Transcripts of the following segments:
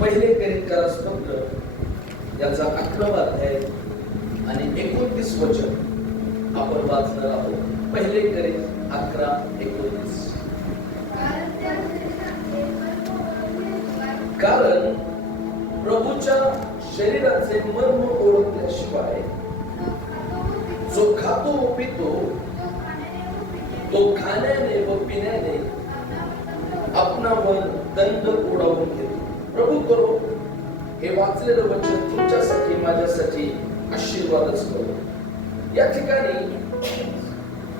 पहिले करिंथकरास पत्र याचा 11वा अध्याय आणि 29 वचन आपण वाचणार आहोत. पहिले करिंथ 11:29. कारण प्रभूच्या शरीराचे मर्म ओळखल्याशिवाय जो खातो व पितो तो खाण्याने व पिण्याने आपणावर दंड उडवून घेतो. प्रभू करो हे वाचलेलं वचन तुमच्यासाठी माझ्यासाठी आशीर्वादच करो. या ठिकाणी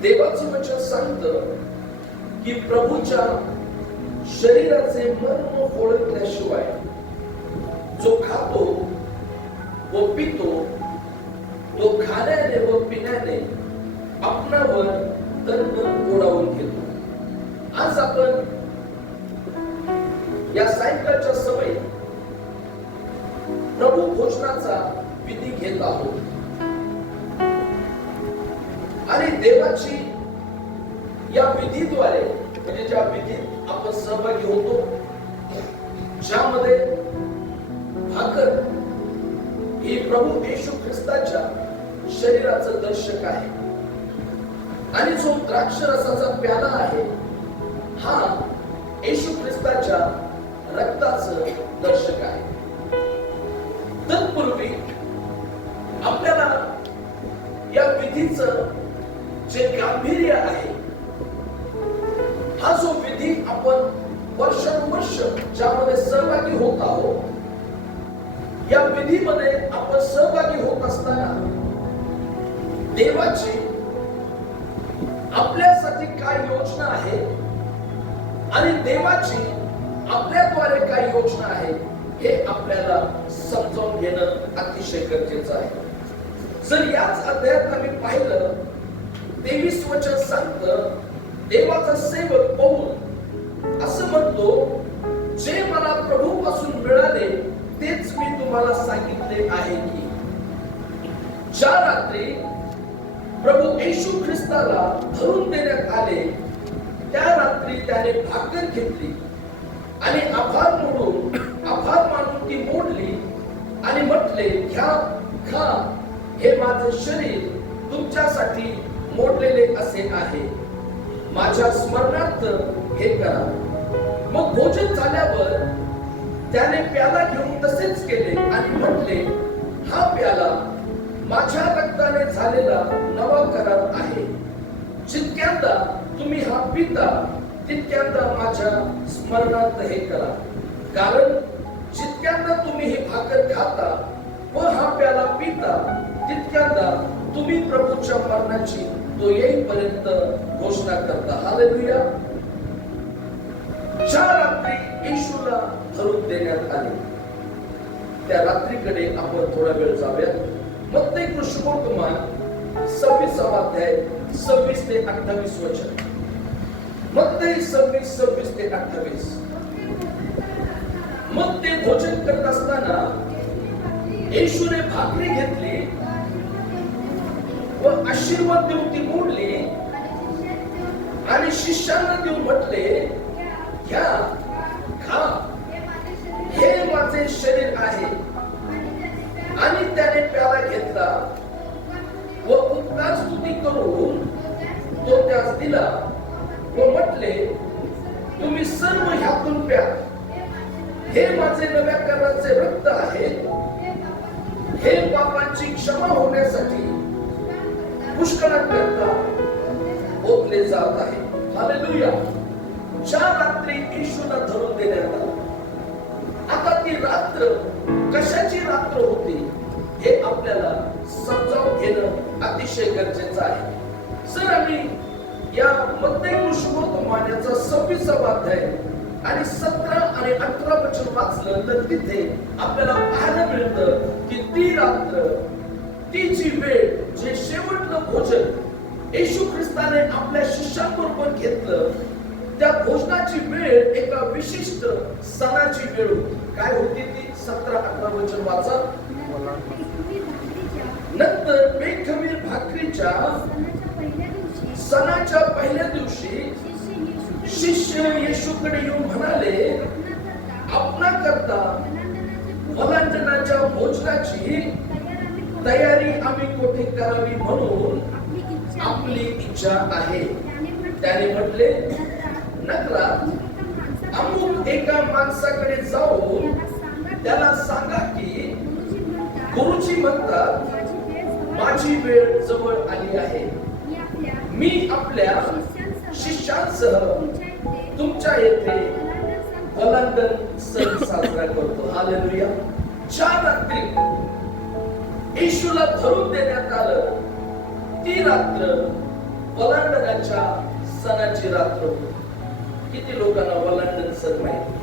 देवाचं वचन सांगतं की प्रभूच्या शरीराचे मर्म ओळखल्याशिवाय जो खातो व पितो तो खाण्याने व पिण्याने आपणावर दंड ओढावून घेतो. आज आपण या सायंकाळच्या समयी प्रभू भोजनाचा विधी घेत आहोत आणि देवाची या विधीद्वारे म्हणजे ज्या विधीत आपण सहभागी होतो ज्यामध्ये भाकर ही प्रभू येशू ख्रिस्ताच्या शरीराचं दर्शक आहे आणि जो द्राक्ष रसाचा प्याला आहे हा येशू ख्रिस्ताच्या रक्ताचं दर्शक आहे. तत्पूर्वी आपल्याला या विधीचं जे गांभीर्य आहे हा जो विधी आपण वर्षानुवर्ष ज्यामध्ये सहभागी होत आहोत या विधीमध्ये आपण सहभागी होत असताना देवाची आपल्यासाठी काय योजना आहे आणि देवाची आपल्याद्वारे काय योजना आहे हे आपल्याला समजावून घेणं अतिशय गरजेचं आहे. जर याच अध्यायात आम्ही पाहिलं 23 वचन सांगतं देवाचा सेवक पौल असं म्हणतो जे मला प्रभू पासून मिळाले तेच मी तुम्हाला सांगितले आहे की ज्या रात्री प्रभू येशू ख्रिस्ताला धरून देण्यात आले त्या रात्री त्याने भाकर घेतली आणि आभार मानून ती मोडली आणि म्हटले घ्या खा हे माझे शरीर तुमच्यासाठी मोडलेले असे आहे माझ्या स्मरणार्थ हे करा. मग भोजन झाल्यावर त्याने प्याला घेऊन तसेच केले आणि म्हटले हा प्याला माझ्या रक्ताने झालेला नवा करार आहे. जितक्यांदा तुम्ही हा पिता तितक्यांदा माझ्या स्मरणार्थ हे करा. कारण जितक्यांदा तुम्ही ही भाकर खाता व हा प्याला पिता तितक्यांदा तुम्ही प्रभूच्या मरणाची तो येईपर्यंत घोषणा करता. हालेलुया. ज्या रात्री येशूला धरून देण्यात आले त्या रात्रीकडे आपण थोडा वेळ जाऊया. मत्ती शुभवर्तमान 26वा अध्याय 26 ते 28 वचन. मत्ती 26 ते 28. मग ते भोजन करत असताना येशूने भाकरी घेतली व आशीर्वाद देऊन ती मोडली आणि शिष्यांना देऊन म्हटले घ्या खा हे माझे शरीर आहे. आणि त्याने प्याला घेतला व उद्गार स्तुती करून तो त्यास दिला व म्हटले तुम्ही सर्व ह्यातून प्या हे माझे नव्या कराराचे रक्त आहे हे पापांची क्षमा होण्यासाठी पुष्कळाकरता ओतले जात आहे. हालेलुया. ज्या रात्री येशूला धरून देण्यात आला आता ती रात्र कशाची रात्र होती हे आपल्याला समजावून घेणं अतिशय गरजेचं आहे. जर आम्ही या मत्ती शुभवर्तमानाचा 26वा अध्याय आणि 17 आणि 18 वचन वाचलं तर तिथे आपल्याला पाहायला मिळतं की ती रात्र ती जी वेळ जे शेवटलं भोजन येशू ख्रिस्ताने आपल्या शिष्यांबरोबर घेतलं त्या भोजनाची वेळ एका विशिष्ट सणाची वेळ होती. काय होती ती? 17-18 वचन वाचा. नंतर बेखमीर भाकरीच्या सणाच्या पहिल्या दिवशी शिष्य येशूकडे येऊन म्हणाले आपणा करता भोजनाची तयारी आम्ही कोठे करावी म्हणून आपली इच्छा आहे. त्याने म्हटले, नगरात अमुक एका माणसाकडे जाऊन त्याला सांगा की गुरुजी म्हणतात माझी वेळ जवळ आली आहे. मी आपल्या शिष्यांसह तुमच्या येथे वलांडन सण साजरा करतो. हालेलुया. 4 रात्री येशूला धरून देण्यात आलं. ती रात्र वलांडनाच्या सणाची रात्र होती. किती लोकांना वलांडन सण माहिती?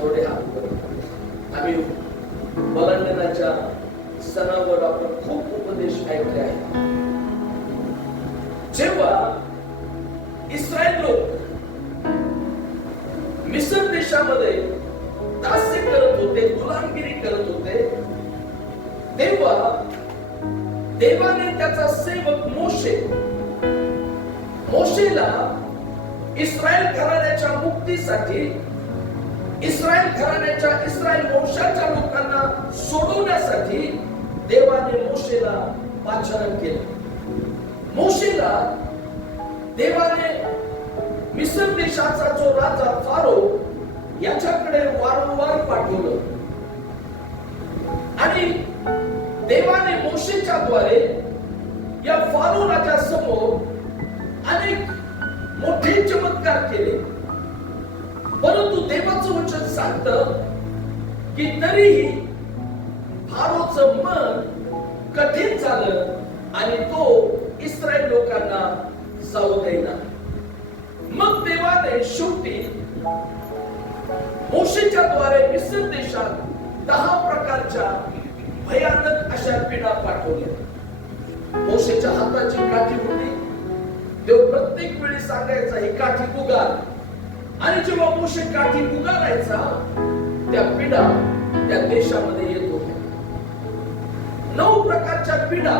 थोडे हात वर. आम्ही वलांडनाच्या सणावर आपण खूप उपदेश ऐकले आहेत. जेव्हा इस्रायल लोक मिस्र देशामध्ये दास्य करत होते, गुलामगिरी करत होते, तेव्हा देवाने त्याचा सेवक मोशेला इस्रायल घराण्याच्या मुक्तीसाठी, इस्रायल वंशाच्या लोकांना सोडवण्यासाठी देवाने मोशेला पाचारण केलं. मोशेला देवाने मिस्र देशाचा जो राजा फारो याच्याकडे वारंवार पाठवलं आणि देवाने मोशेच्या द्वारे या फारो राजा समोर अनेक मोठे चमत्कार केले. परंतु देवाचं वचन सांगतं की तरीही फारोचं मन कठीण झालं आणि तो इस्रायल लोकांना जाऊ देईना. मग देवाने शेवटी मोशेच्या द्वारे मिस्र देशात 10 प्रकारच्या भयानक अशा पीडा पाठवल्या. मोशेच्या हाताची काठी होती. देव प्रत्येक वेळी सांगायचा ही काठी पुगार. आणि जेव्हा मोशे काठी पुगारायचा त्या पीडा त्या देशामध्ये येत होत्या. 9 प्रकारच्या पीडा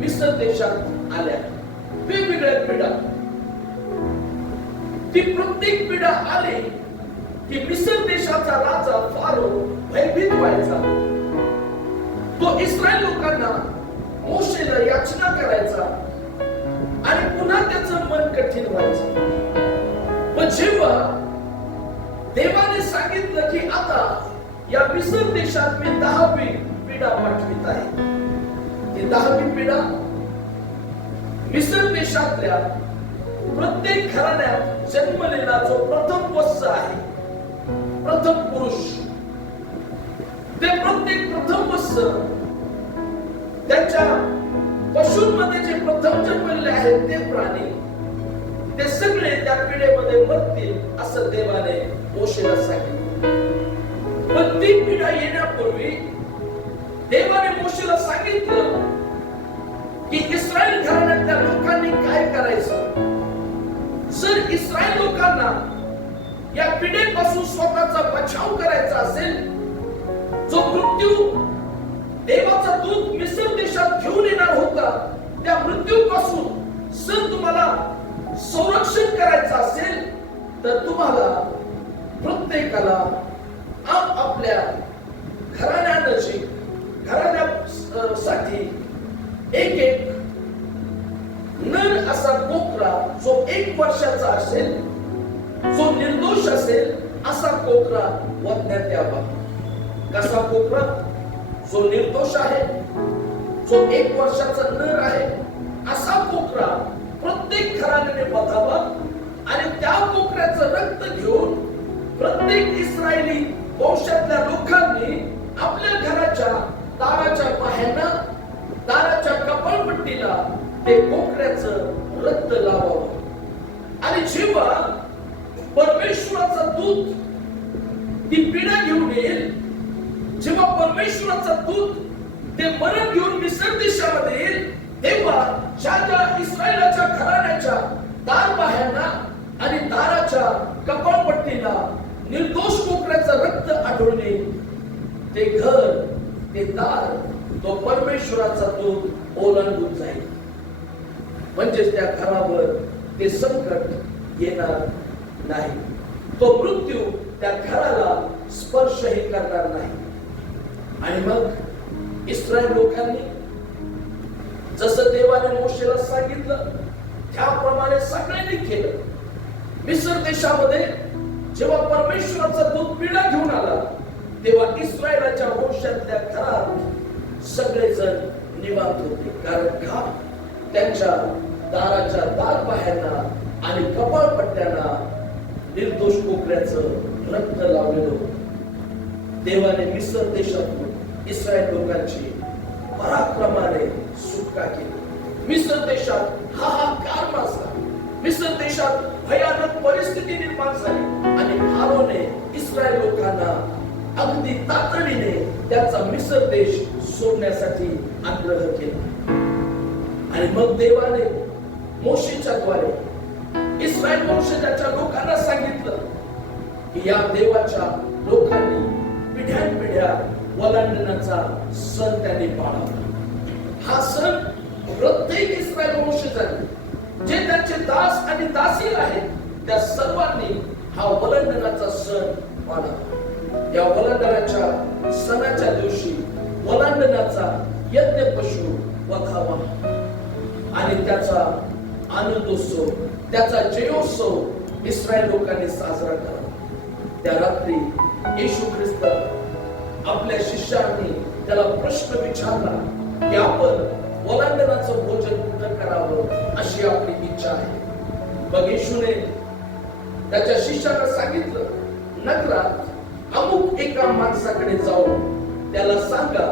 मिस्र देशात आल्या. वेगवेगळ्या पीडा. ती प्रत्येक पीडा आली की मिस्र देशाचा राजा फारो भयभीत व्हायचा. तो इस्रायल लोकांना मोशेला याचना करायचा आणि पुन्हा त्याचं मन कठीण व्हायचं. पण जेव्हा देवाने सांगितलं की आता या मिस्र देशात मी 10वी पीडा पाठवित आहे. ती 10वी पीडा मिस्र देशातल्या प्रत्येक घराण्यात जन्मलेला जो प्रथम वत्स आहे, प्रथम पुरुष, ते प्रत्येक प्रथम वत्स त्याच्या पशूंमध्ये जे प्रथम जन्मलेले आहेत ते प्राणी, ते सगळे त्या पिढीमध्ये मरतील असं देवाने मोशेला सांगितलं. पण ती पिढा येण्यापूर्वी देवाने मोशेला सांगितलं की इस्रायल घराण्यातल्या लोकांनी काय करायचं. जर इस्रायल लोकांना या पिढीपासून स्वतःचा बचाव करायचा असेल, जो मृत्यू देवाचा दूत मिस्र देशात घेऊन येणार होता त्या मृत्यूपासून जर तुम्हाला संरक्षण करायचं असेल तर तुम्हाला प्रत्येकाला आपापल्या घराण्यासाठी एक नर असा कोकरा जो 1 वर्षाचा असेल, जो निर्दोष असेल असा कोकरा वधण्यात यावा. कसा कोकरा? जो निर्दोष आहे, जो 1 वर्षाचा नर आहे असा कोकरा प्रत्येक घराण्याने वधावा आणि त्या कोकऱ्याचं रक्त घेऊन प्रत्येक इस्रायली वंशातल्या लोकांनी आपल्या घराच्या दाराच्या पाह्यांना, दाराच्या कपाळपट्टीला ते कोकऱ्याचं रक्त लावावं. आणि जेव्हा परमेश्वराचा दूत ती पीडा घेऊन येईल, जेव्हा परमेश्वराचा दूत ते मरण घेऊन मिस्र देशामध्ये येईल, तेव्हा ज्या इस्रायलाच्या घराण्याच्या दारबाह्यांना आणि दाराच्या कपाळपट्टीला निर्दोष कोकऱ्याचं रक्त आढळून येईल, ते घर, ते दार, तो परमेश्वराचा दूत ओलांडून जाईल. म्हणजे त्या घरावर ते संकट येणार नाही. तो मृत्यू त्या घराला स्पर्शही करणार नाही. आणि मग इस्रायल लोकांनी जसं देवाने मोशेला सांगितलं त्याप्रमाणे सगळ्यांनी केलं. मिस्र देशामध्ये जेव्हा परमेश्वराचा दूत पिढा घेऊन आला तेव्हा इस्रायलाच्या वंशातल्या घरात सगळेजण निवांत होते. कारण का? त्यांच्या दाराच्या दार बाहेरना आणि कपाळपट्ट्यांना निर्दोष कोकऱ्याचं रक्त लावलेलं होतं. देवाने मिस्र देशातून इस्रायल लोकांची पराक्रमाने सुटका केली. मिस्र देशात हाहाकार माजला. मिस्र देशात भयानक परिस्थिती निर्माण झाली आणि फारोने इस्रायल लोकांना अगदी तातडीने त्याचा मिस्र देश सोडण्यासाठी आग्रह केला. आणि मग देवाने मोशेच्या द्वारे इस्रायल वंशजाच्या लोकांना सांगितलं की या देवाच्या लोकांनी पिढ्यानपिढ्या वलांडण्याचा सण त्यांनी पाळावा. हा सण प्रत्येक इस्रायल वंशजांनी जे त्यांचे दास आणि दासी आहेत त्या सर्वांनी हा वलांडण्याचा सण पाळावा. या वलांडण्याच्या सणाच्या दिवशी वलांडण्याचा यज्ञ पशु वधावा आणि त्याचा आनंदोत्सव, त्याचा जयोत्सव इस्रायल लोकांनी साजरा करावा. त्या रात्री येशू ख्रिस्त आपल्या शिष्यांनी त्याला प्रश्न विचारला की आपण वलांडण्याचं भोजन कुठं करावं अशी आपली इच्छा आहे. मग येशूने त्याच्या शिष्यांना सांगितलं, नगरात अमुक एका माणसाकडे जाऊन त्याला सांगा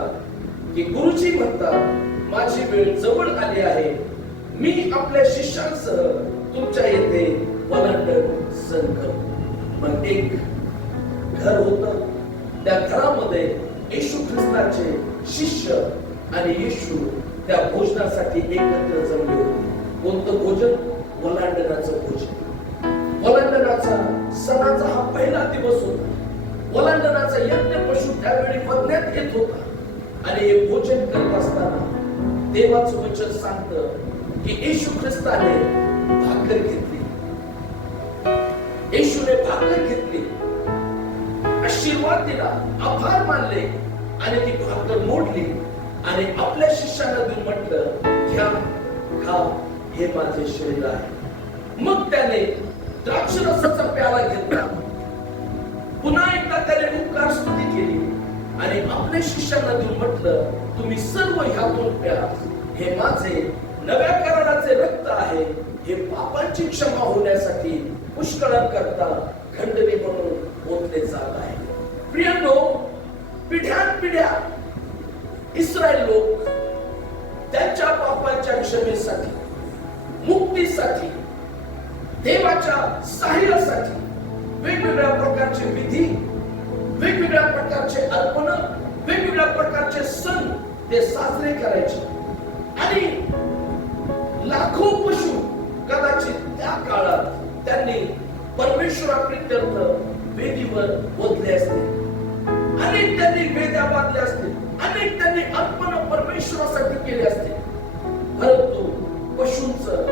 की गुरुजी म्हणतात माझी वेळ जवळ आली आहे, मी आपल्या शिष्यांसह तुमच्या येथे वलांडण सण करतो. मग एक घर होतं. त्या घरामध्ये येशू ख्रिस्ताचे शिष्य आणि येशू त्या भोजनासाठी एकत्र जमले होते. कोणतं भोजन? वलांडण्याचं भोजन. वलांडण्याचा सणाचा हा पहिला दिवस होता. वलांडण्याचा यज्ञ पशु त्यावेळी बघण्यात येत होता. आणि हे भोजन करत असताना देवाचं वचन सांगतं की येशू ख्रिस्ताने भाकर घेतली. येशूने भाकर घेतली, आशीर्वाद दिला, आभार मानले आणि ती भाकर मोडली आणि आपल्या शिष्यांना देऊन म्हटलं, घ्या, खा, हे माझे शरीर आहे. मग त्याने द्राक्षरसाचा प्याला घेतला, पुन्हा एकदा त्याने उपकार स्तुती केली आणि आपल्या शिष्यांना देऊन म्हटलं, तुम्ही सर्व ह्यातून प्या, हे माझे नव्या कराराचे रक्त आहे, हे पापांची क्षमा होण्यासाठी पुष्कळांकरता खंडणी म्हणून ओतले जात आहे. प्रियांनो, पिढ्यानपिढ्या इस्रायल लोक त्यांच्या पापांच्या क्षमेसाठी, मुक्तीसाठी, देवाच्या सहाय्यासाठी वेगवेगळ्या प्रकारचे विधी, वेगवेगळ्या प्रकारचे अर्पण, वेगवेगळ्या प्रकारचे सण ते साजरे करायचे. आणि लाखो पशु कदाचित त्या काळात त्यांनी परमेश्वराप्रित्यर्थ वेदीवर ओतले असतील, अनेक त्यांनी वेद्या बांधल्या असतील, अनेक त्यांनी अर्पण परमेश्वरासाठी केले असतील. परंतु पशूंचं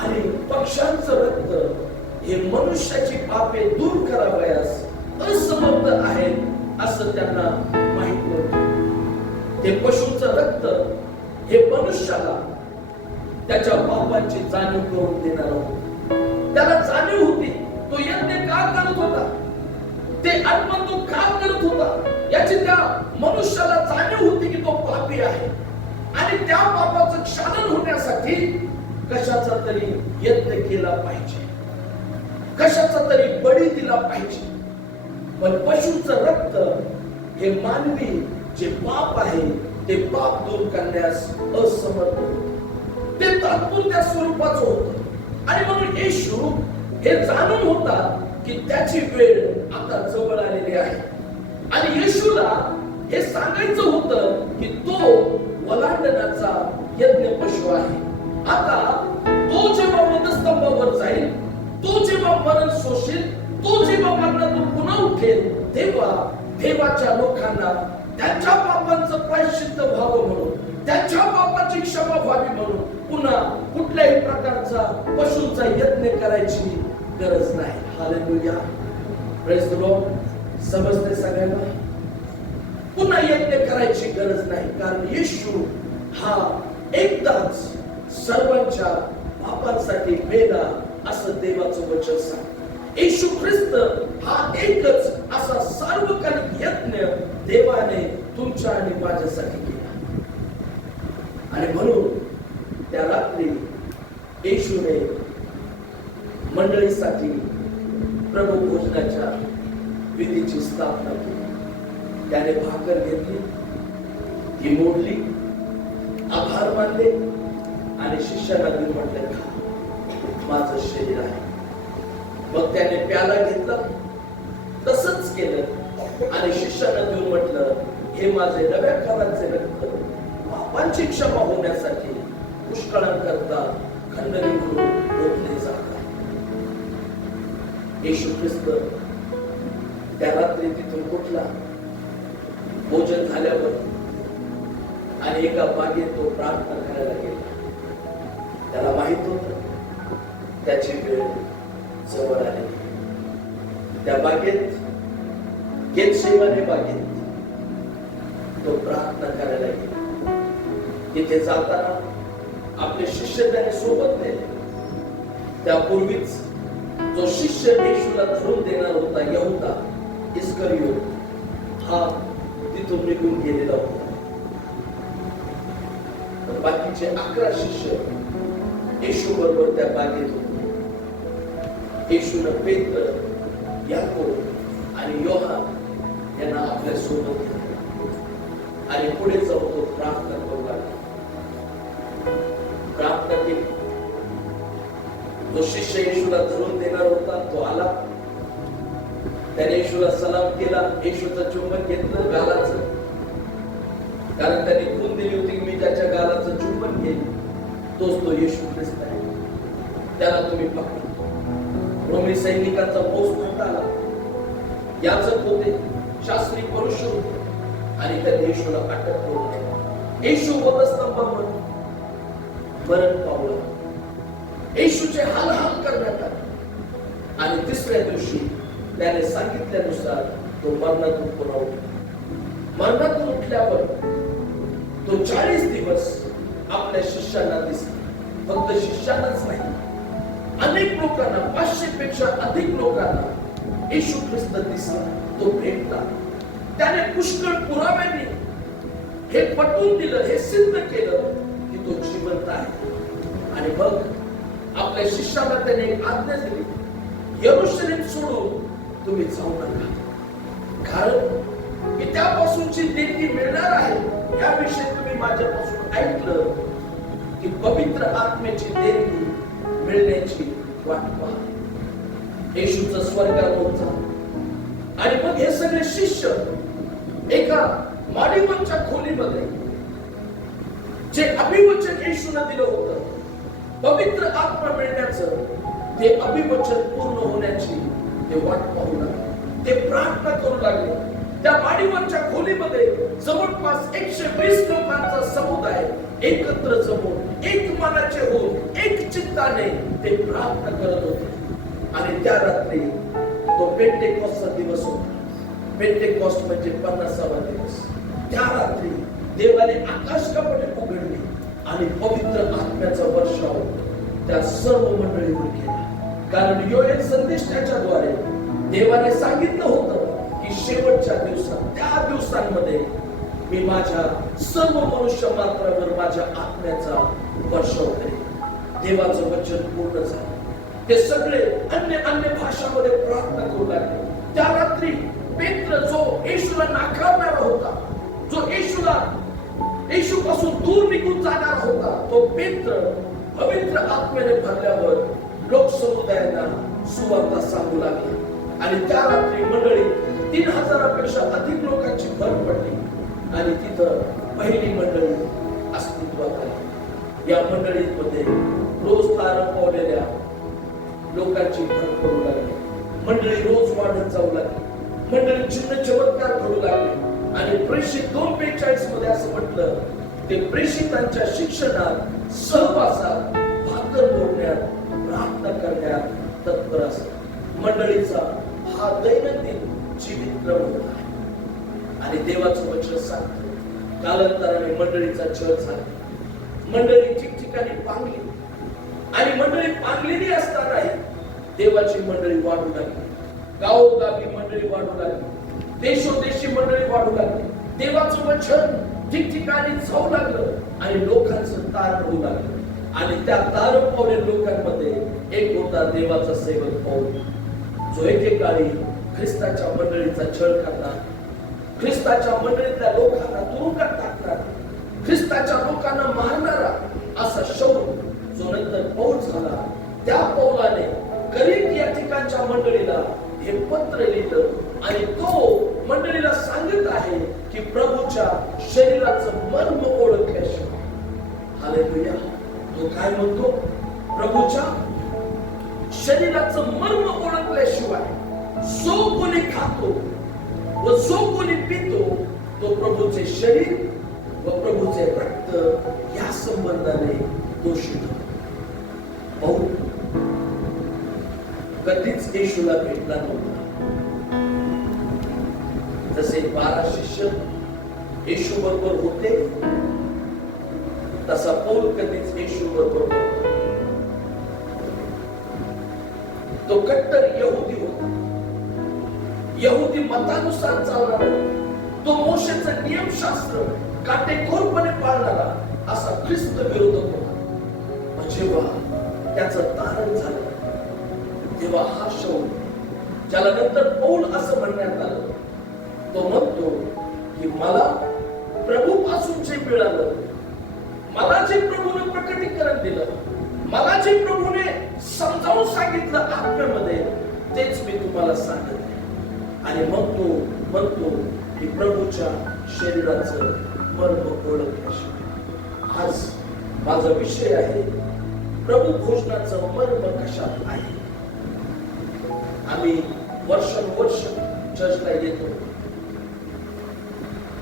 आणि पक्ष्यांचं रक्त हे मनुष्याची पापे दूर करावयास असमर्थ आहेत असं त्यांना माहित नव्हतं. ते पशूंचं रक्त हे मनुष्याला त्याच्या पापांची जाणीव करून देणार होतं. त्याला जाणीव होती तो यज्ञ का करत होता, ते अर्पण तो का करत होता, याची त्या मनुष्याला जाणीव होती की तो पापी आहे आणि त्या पापाचं क्षालन होण्यासाठी कशाचा तरी यज्ञ केला पाहिजे, कशाचा तरी बळी दिला पाहिजे. पण पशुचं रक्त हे मानवी जे पाप आहे ते पाप दूर करण्यास असमर्थ होते. ते तात्पुरत्या स्वरूपाचं होतं आणि म्हणून येशू हे जाणून होता की त्याची वेळ आता जवळ आलेली आहे. आणि येशूला हे सांगायचं होतं की तो वलांडण्याचा यज्ञ पशु आहे. आता तो जेव्हा वधस्तंभावर जाईल, तो जेव्हा मरण सोशील, तो जेव्हा मरणातून पुन्हा उठेल, तेव्हा देवाच्या लोकांना त्यांच्या पापांचं प्रायश्चित्त व्हावं म्हणून, त्यांच्या पापाची क्षमा व्हावी म्हणून पुन्हा कुठल्याही प्रकारचा पशूंचा यज्ञ करायची गरज नाही. Hallelujah, praise the Lord. समजते सगळ्यांना? पुन्हा यज्ञ करायची गरज नाही, कारण येशू हा एकदाच सर्वांच्या पापांसाठी मेला असं देवाचं वचन सांगतं. येशू ख्रिस्त हा एकच असा सार्वकालिक यज्ञ देवाने तुमच्या आणि माझ्यासाठी केला. आणि म्हणून त्या रात्री येशूने मंडळीसाठी प्रभू भोजनाच्या विधीची स्थापना केली. त्याने भाकर घेतली, ती मोडली, आभार मानले आणि शिष्याला देऊन म्हटले, खा, माझं शरीर आहे. मग त्याने प्याला घेतला, तसंच केलं आणि शिष्याला देऊन म्हटलं, हे माझे नव्या कराराचे रक्त पापांची क्षमा होण्यासाठी पुष्कळांकरता खंडणी करून ओतले जात आहे. येशू ख्रिस्त त्या रात्री तिथून उठला, भोजन झाल्यावर आणि एका बागेत तो प्रार्थना करायला गेला. त्याला माहित होत त्याची वेळ जवळ आली. त्या बागेत, गेतसेमाने बागेत तो प्रार्थना करायला गेला. तिथे जाताना आपले शिष्य त्याने सोबत नेले. त्यापूर्वीच जो शिष्य येशूला धरून देणार होता, यहुदा इस्करियोत, हा तिथून निघून गेलेला होता. तर बाकीचे 11 शिष्य येशू बरोबर त्या बागेत होते. येशूने पेत्र, याकोब आणि योहान यांना आपल्या सोबत घेतलं आणि पुढे जाऊन तो प्रार्थना करू लागला. प्रार्थना केली. जो शिष्य येशूला धरून देणार होता तो आला. त्याने येशूला सलाम केला, येशूचं चुंबन घेतलं गालाचं, कारण त्याने खून दिली होती की मी ज्याच्या गालाचं चुंबन घेईन तोच तो येशू ख्रिस्त आहे, त्याला तुम्ही पकडा. रोमी सैनिकांचा पोस्ट आला. याचक होते, शास्त्री पुरुष होते आणि त्याने येशूला अटक करून येशू वधस्तंभावर मरण पावला. येशूचे हाल करण्यात आले आणि तिसऱ्या दिवशी त्याने सांगितल्यानुसार तो मरणातून पुन्हा उठला. मरणातून उठल्यावर तो 40 दिवस आपल्या शिष्यांना दिसला. फक्त शिष्यांनाच नाही, अनेक लोकांना, 500 पेक्षा अधिक लोकांना येशू ख्रिस्त दिसला, तो भेटला. त्याने पुष्कळ पुराव्यांनी हे पटवून दिलं, हे सिद्ध केलं की तो जिवंत आहे. आणि मग आपल्या शिष्याला त्याने एक आज्ञा दिली, यरूशलेम सोडून तुम्ही जाऊ नका, कारण की त्यापासूनची देणगी मिळणार आहे. याविषयी तुम्ही माझ्यापासून ऐकलं की पवित्र आत्म्याची देणगी मिळण्याची वाट पहा. येशूचं स्वर्गारोहण झालं आणि मग हे सगळे शिष्य एका माडीवरच्या खोलीमध्ये जे अभिवचन येशूने दिलं होतं, पवित्र आत्मा मिळण्याचं, ते अभिवचन पूर्ण होण्याची ते वाट पाहू लागले. ते प्रार्थना करू लागले. त्या माडीवरच्या खोलीमध्ये जवळपास 120 लोकांचा समुदाय एकत्र जमून एक मनाचे होऊन एक चित्ताने ते प्रार्थना करत होते. आणि त्या रात्री तो पेंटेकॉस्टचा दिवस होता. पेंटेकॉस्ट म्हणजे 50वा दिवस. त्या रात्री देवाने आकाश कपाटे उघडली आणि पवित्र आत्म्याचा वर्षाव त्या सर्व मंडळीवर केला. कारण योएल संदेष्टाच्याद्वारे देवाने सांगितलं होतं की शेवटच्या दिवसात, त्या दिवसांमध्ये मी माझ्या सर्व मनुष्य मात्रावर माझ्या आत्म्याचा वर्षाव करेन. देवाचं वचन पूर्ण झालं. ते सगळे अन्य भाषामध्ये प्रार्थना करू लागले. त्या रात्री पेत्र, जो येशूला नाकारणारा होता, जो येशू पासून दूर निघून जाणार होता, तो पेत्र पवित्र आत्म्याने भरल्यावर लोकसमुदायांना सुवार्ता सांगू लागले. आणि त्या रात्री मंडळी 3000 पेक्षा अधिक लोकांची भर पडली आणि तिथं पहिली मंडळी अस्तित्वात आली. या मंडळीमध्ये रोज तारण पावलेल्या लोकांची भर पडू लागली. मंडळी रोज वाढत जाऊ लागली. मंडळी चिन्ह चमत्कार घडू लागले. आणि प्रेषित 2:42 मध्ये असं म्हटलं, ते प्रेषितांच्या शिक्षणात, सहवासात, भाकर मोडण्यात, प्रार्थना करण्यात तत्पर असतात. मंडळीचा हा दैनंदिन जीवित क्रम आहे. आणि देवाचं वचन सांगतो. कालांतराने मंडळीचा छळ झाला, मंडळी ठिकठिकाणी पांगली आणि मंडळी पांगलेली असतानाही देवाची मंडळी वाढू लागली, गावोगावी मंडळी वाढू लागली, देशोदेशी मंडळी वाढू लागली. देवाचं वचन ठिकठिकाणी जाऊ लागलं आणि लोकांचं तारण होऊ लागलं. आणि त्या तारण पावलेल्या लोकांमध्ये एक होता देवाचा सेवक पौल, जो एकेकाळी ख्रिस्ताच्या मंडळीचा छळ करणार, ख्रिस्ताच्या मंडळीतल्या लोकांना तुरुंगात टाकणार, ख्रिस्ताच्या लोकांना मारणारा असा शौल जो नंतर पौल झाला. त्या पौलाने करीत या ठिकाणच्या मंडळीला हे पत्र लिहिलं आणि तो मंडळीला सांगत आहे की प्रभूच्या शरीराचं मर्म ओळखल्याशिवाय, हालेलुया, तो काय म्हणतो, प्रभूच्या शरीराचं मर्म ओळखल्याशिवाय जो कोणी खातो व जो कोणी पितो तो प्रभूचे शरीर व प्रभूचे रक्त या संबंधाने दोषी होतो. कधीच येशूला भेटला नव्हता. जसे 12 शिष्य येशू बरोबर होते तसा पौल कधीच येशू बरोबर नव्हता. तो कट्टर यहुदी होता, यहुदी मतानुसार चालणारा, तो मोशेचं नियमशास्त्र काटेकोरपणे पाळणारा असा ख्रिस्त विरोधक होता. जेव्हा त्याचं तारण झालं तेव्हा हा शौल, ज्याला नंतर पौल असं म्हणण्यात आलं, तो म्हणतो की मला प्रभू पासून जे मिळालं, मला जे प्रभूने प्रकटीकरण दिलं, मला जे प्रभूने समजावून सांगितलं आत्म्यामध्ये, तेच मी तुम्हाला सांगत आहे. आणि मग तो म्हणतो की प्रभूच्या शरीराचं मर्म ओळखल्याशिवाय. आज माझा विषय आहे प्रभू भोजनाचं मर्म कशात आहे. आम्ही वर्षानुवर्ष चर्चला येतो.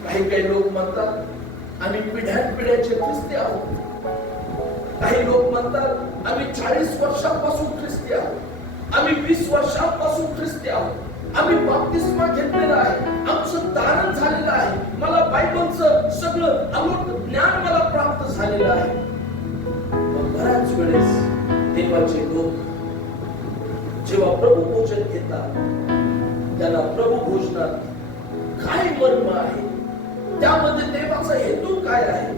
काही लोक म्हणतात आम्ही पिढ्यानपिढ्याचे ख्रिस्ती आहोत. काही लोक म्हणतात आम्ही 40 वर्षांपासून ख्रिस्ती आहोत, आम्ही 20 वर्षांपासून ख्रिस्ती आहोत, आम्ही बाप्तिस्मा घेतलेला आहे, आमचं तारण झालेलं आहे, मला बायबलचं सगळं अमूल्य ज्ञान मला प्राप्त झालेलं आहे. बऱ्याच वेळेस देवाचे लोक जेव्हा प्रभू भोजन घेतात, त्याला प्रभू भोजनात काय मर्म आहे, त्यामध्ये देवाचा हेतू काय आहे,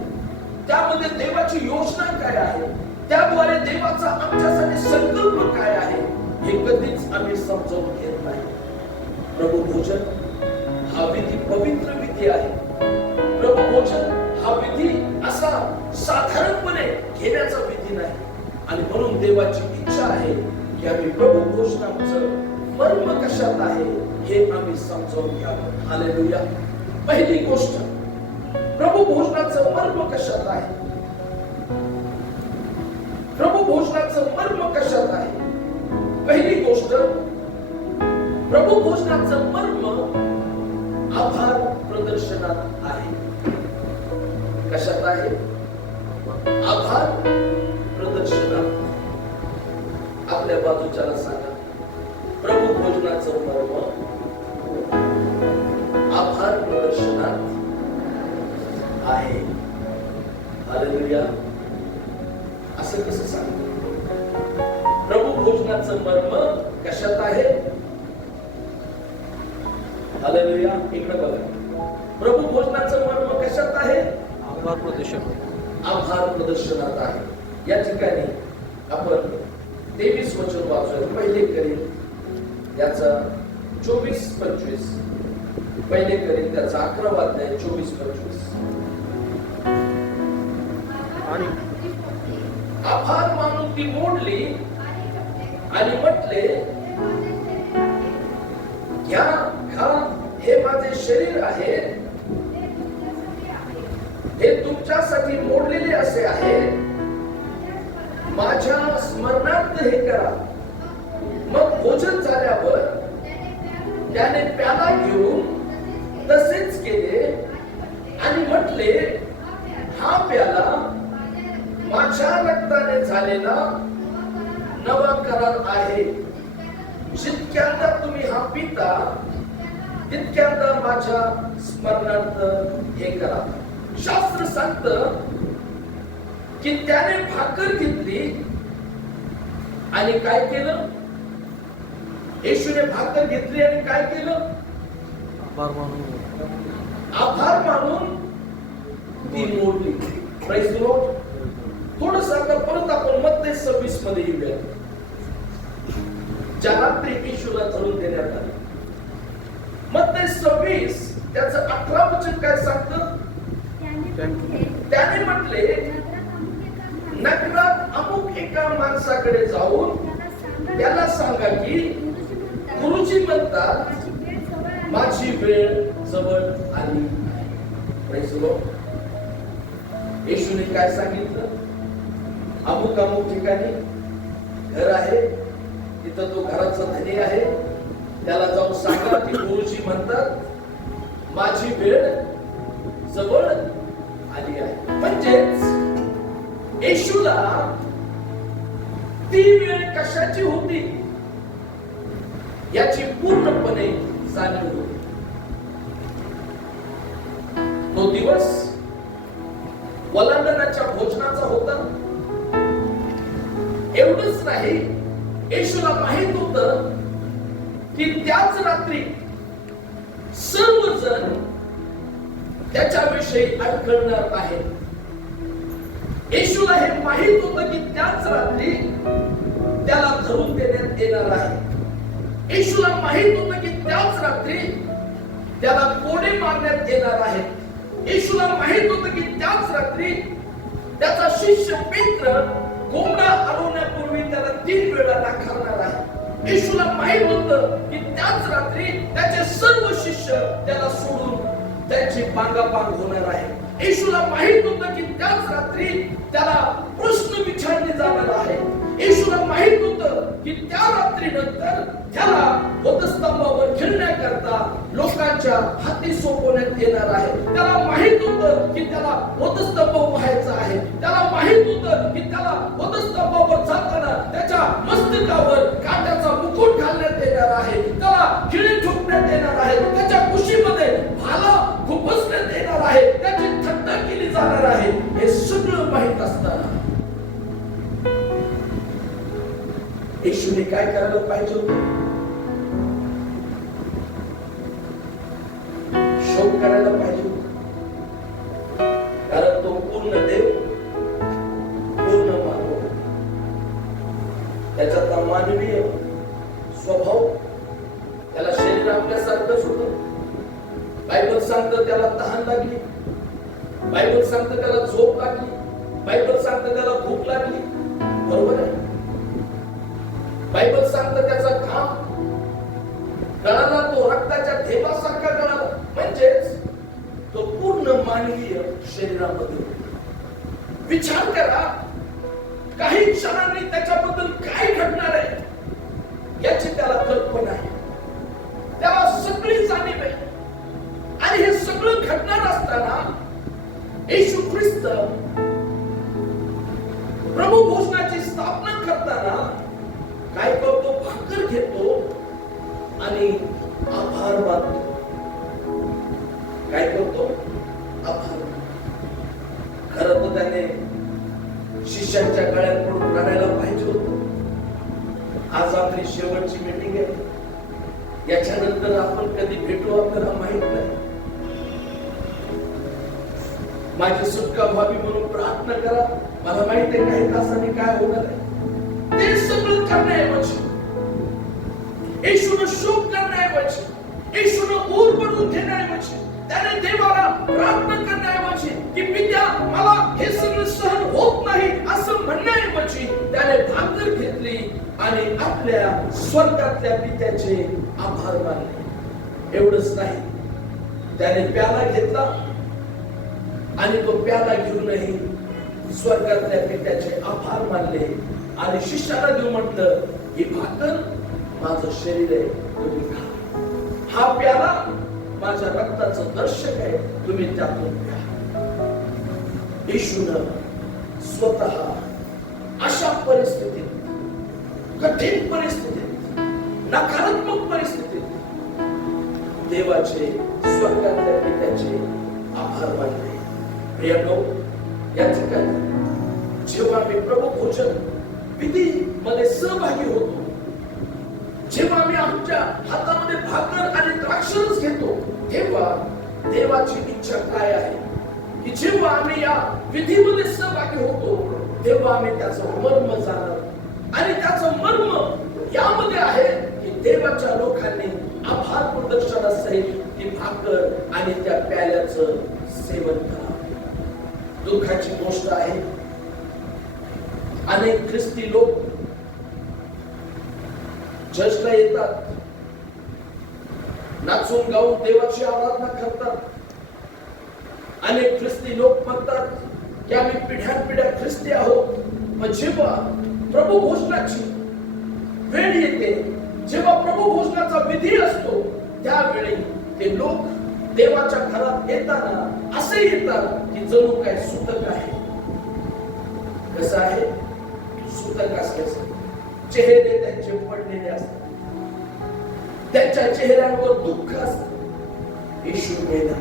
त्यामध्ये देवाची योजना काय आहे, त्याद्वारे देवाचा आमच्यासाठी संकल्प काय आहे, हे कधीच आम्ही समजावून घेत नाही. प्रभू भोजन हा विधी पवित्र विधी आहे. प्रभू भोजन हा विधी असा साधारणपणे घेण्याचा विधी नाही. आणि म्हणून देवाची इच्छा आहे की आम्ही प्रभू भोजनाचं मर्म कशात आहे हे आम्ही समजावून घ्यावं. हालेलुया. पहिली गोष्ट, प्रभू भोजनाचं मर्म कशात आहे. प्रभू भोजनाचं मर्म कशात आहे. पहिली गोष्ट, प्रभू भोजनाचं मर्म आभार प्रदर्शनात आहे. कशात आहे. आभार प्रदर्शनात. आपल्या बाजूच्याला सांगा, प्रभू भोजनाचं मर्म आभार प्रदर्शनात आहे. हालेलुया. असं कसं सांगतो. प्रभू भोजनाचं मर्म कशात आहे. हालेलुया. इकडे बघा, प्रभू भोजनाचं मर्म कशात आहे. आभार प्रदर्शनात आहे. या ठिकाणी आपण 23 वचन वाचूया. पहिले करीत याचा 24-25, पहिले करीत त्याचा 11वा अध्याय 24-25. आणि आभार मानून ती मोडली आणि म्हटले, घ्या खा, हे माझे शरीर आहे, हे तुमच्यासाठी मोडलेले असे आहे, माझ्या स्मरणार्थ हे करा. मग भोजन झाल्यावर त्याने प्याला घेऊन तसेच केले आणि म्हटले, हा प्याला माझ्या रक्ताने झालेला नवा करार आहे. जितक्यांदा तुम्ही हा पिता तितक्यांदा माझ्या स्मरणार्थ हे करा. शास्त्र सांगतं की त्याने भाकर घेतली आणि काय केलं? येशूने भाकर घेतली आणि काय केलं? आभार मानून ती मोडली. Praise the Lord. थोडंसं आता परत आपण मत्ते 26 मध्ये येऊया. ज्या रात्री येशूला धरून देण्यात आले. मत्ते 26 त्याचं 18 वचन काय सांगतं? त्याने म्हटले, नगरात अमुक एका माणसाकडे जाऊन त्याला सांगा की गुरुजी म्हणतात माझी वेळ जवळ आली. Praise the Lord. येशूने काय सांगितलं? अमुक अमुक ठिकाणी घर आहे, तिथं तो घराचा धनी आहे, त्याला जाऊन सांगा की गुरुजी म्हणतात माझी वेळ जवळ आली आहे. म्हणजेच येशूला ती वेळ कशाची होती याची पूर्णपणे जाणीव होती. तो दिवस वलांडण्याच्या भोजनाचा होता. एवढंच नाही, येशूला माहित होतं की त्याच रात्री सर्वजण त्याच्याविषयी अडखळणार आहे. येशूला हे माहित होतं की त्याच रात्री त्याला धरून देण्यात येणार आहे. येशूला माहित होतं की त्याच रात्री त्याला कोडे मारण्यात येणार आहे. येशूला माहित होतं की त्याच रात्री त्याचा शिष्य पेत्र कोंबडा हरवण्यापूर्वी त्याला 3 वेळा नाकारणार आहे. येशूला माहित होतं की त्याच रात्री त्याचे सर्व शिष्य त्याला सोडून त्याची पांगापांग होणार आहे. येशूला माहित होतं की त्याच रात्री त्याला प्रश्न विचारले जाणार आहे. येशूला माहित होतं की त्या रात्रीनंतर त्याला वधस्तंभावर खेळण्याकरता लोकांच्या हाती सोपवण्यात येणार आहे. त्याला माहित होतं की त्याला वधस्तंभ व्हायचा आहे. त्याला माहित होतं की त्याला वधस्तंभावर जाताना त्याच्या मस्तकावर काट्याचा मुकुट घालण्यात येणार आहे. त्याला खिळे ठोकण्यात येणार आहे. त्याच्या कुशीमध्ये भाला खुपसण्यात येणार आहे. त्याची थट्टा केली जाणार आहे. हे सगळं माहित असताना येशूने काय करायला पाहिजे होतं? शोक करायला पाहिजे होतं. कारण तो पूर्ण देव, पूर्ण मानव. त्याच्यातला मानवीय स्वभाव, त्याला शरीर आपल्यासारखंच होतं. बायबल सांगतं त्याला तहान लागली. बायबल सांगतं त्याला झोप लागली. बायबल सांगतं त्याला भूक लागली. बरोबर आहे. बायबल सांगतं त्याचा घाम गळाला, तो रक्ताच्या थेंबासारखा गळाला. म्हणजेच तो पूर्ण मानवीय शरीरामध्ये. विचार करा, काही क्षणांनी त्याच्याबद्दल काय घडणार आहे याची त्याला कल्पना आहे. त्याला सगळी जाणीव आहे. आणि हे सगळं घडणार असताना येशू ख्रिस्त प्रभू भोजनाची स्थापना करताना काय करतो? भाकर घेतो आणि आभार मानतो. काय करतो? आभार. खरं तर त्याने शिष्यांच्या गळ्यात पडून रडायला पाहिजे होतं. आज आपली शेवटची मीटिंग आहे. याच्यानंतर आपण कधी भेटू आपल्याला माहित नाही. माझी सुटका व्हावी म्हणून प्रार्थना करा. मला माहित आहे काही तासांनी काय होणार आहे. ते सगळं करण्याऐवजी, येशूनं शोक करण्याऐवजी, येशूनं ऊर बनवून घेण्याऐवजी, त्याने देवाला प्रार्थना करण्याऐवजी की पित्या मला हे सगळं सहन होत नाही असं म्हणण्याऐवजी त्याने भाकर घेतली आणि आपल्या स्वर्गातल्या पित्याचे आभार मानले. एवढंच नाही, त्याने प्याला घेतला आणि तो प्याला घेऊनही स्वर्गातल्या पित्याचे आभार मानले आणि शिष्याला देऊन म्हटलं, ही भाकर माझं शरीर आहे, तुम्ही खा. हा प्याला माझ्या रक्ताचं दर्शक आहे, तुम्ही त्यातून प्या. येशूनं स्वतः अशा परिस्थितीत, कठीण परिस्थितीत, नकारात्मक परिस्थितीत देवाचे स्वर्गातल्या पित्याचे आभार मानले. प्रियांनो, या ठिकाणी जेव्हा मी प्रभू भोजन विधी मध्ये सहभागी होतो, जेव्हा मी आमच्या हातामध्ये भाकर आणि द्राक्षरस घेतो, तेव्हा देवाची इच्छा काय आहे की जेव्हा आम्ही या विधीमध्ये सहभागी होतो तेव्हा आम्ही त्याचं मर्म जाणं. आणि त्याचं मर्म यामध्ये आहे की देवाच्या लोकांनी आभार प्रदर्शनासहित ती भाकर आणि त्या प्याल्याचं सेवन करावं. दुःखाची गोष्ट आहे, अनेक ख्रिस्ती लोक चर्चला येतात, नाचून गाऊन देवाची आराधना करतात. अनेक ख्रिस्ती लोक म्हणतात की आम्ही पिढ्यानपिढ्या ख्रिस्ती आहोत. पण जेव्हा प्रभू भोजनाची वेळ येते, जेव्हा प्रभू भोजनाचा विधी असतो, त्यावेळी ते लोक देवाच्या घरात येताना असे येतात की जणू काय सूतक आहे. कसं आहे? सूतक असल्याचं चेहरे त्यांचे पडलेले असतात, त्यांच्या चेहऱ्यावर दुःख असतं. येशू मेला.